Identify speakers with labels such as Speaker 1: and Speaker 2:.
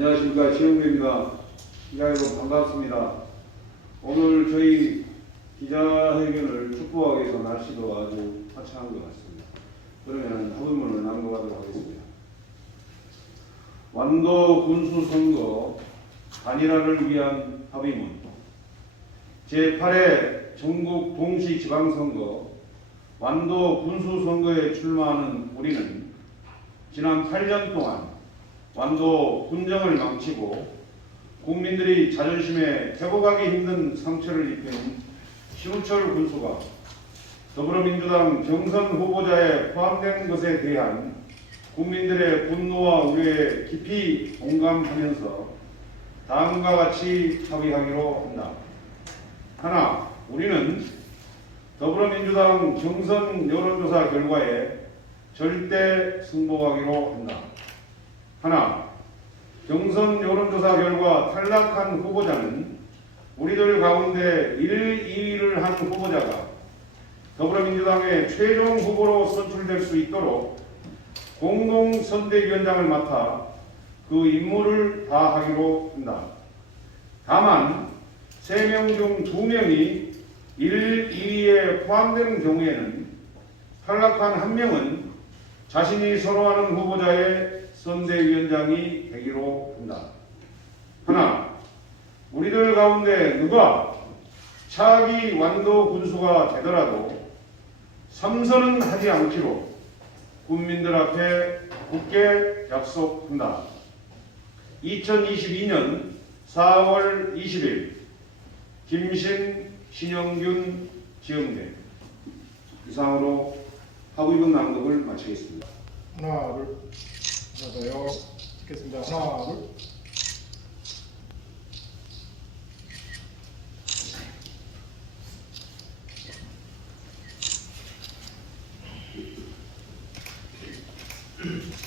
Speaker 1: 안녕하십니까 지영구입니다. 기자 여러분 반갑습니다. 오늘 저희 기자회견을 축구하기 위해서 날씨도 아주 화창한 것 같습니다. 그러면 합의문을 낭독하도록 하겠습니다. 완도 군수 선거 단일화를 위한 합의문 제8회 전국 동시 지방선거 완도 군수 선거에 출마하는 우리는 지난 8년 동안 완도 군정을 망치고 국민들이 자존심에 회복하기 힘든 상처를 입힌 신우철 군수가 더불어민주당 경선 후보자에 포함된 것에 대한 국민들의 분노와 우려에 깊이 공감하면서 다음과 같이 합의하기로 한다. 하나, 우리는 더불어민주당 경선 여론조사 결과에 절대 승복하기로 한다. 하나, 경선 여론조사 결과 탈락한 후보자는 우리들 가운데 1, 2위를 한 후보자가 더불어민주당의 최종 후보로 선출될 수 있도록 공동선대위원장을 맡아 그 임무를 다하기로 한다. 다만 3명 중 2명이 1, 2위에 포함되는 경우에는 탈락한 한 명은 자신이 선호하는 후보자의 선대위원장이 되기로 한다. 하나, 우리들 가운데 누가 차기 완도 군수가 되더라도 삼선은 하지 않기로 국민들 앞에 굳게 약속한다. 2022년 4월 20일 김신 신영균 지영대 이상으로 하부이분 낭독을 마치겠습니다.
Speaker 2: 하나 둘 하나 더요. 찍겠습니다. 하나 둘